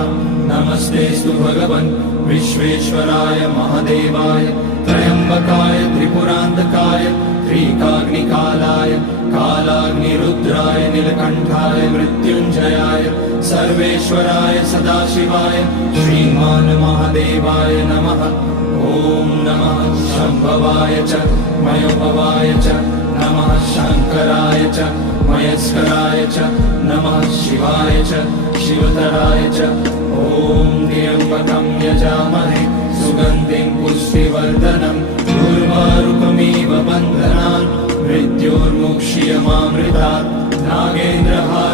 नमस्तेस्तु भगवन् विश्वेश्वराय महादेवाय त्र्यम्बकाय त्रिपुरान्तकाय त्रिकाग्निकालाय कालाग्निरुद्राय नीलकण्ठाय मृत्युञ्जयाय सर्वेश्वराय सदाशिवाय श्रीमान् महादेवाय नमः। ॐ नमः शम्भवाय च मयोभवाय च नमः शङ्कराय च मयस्कराय च नमः शिवाय च शिवतराय च। ॐ त्र्यम्बकं यजामहे सुगन्धिं पुष्टिवर्धनम् उर्वारुकमिव बन्धनान् मृत्योर्मुक्ष्यमामृतात् नागेन्द्रहार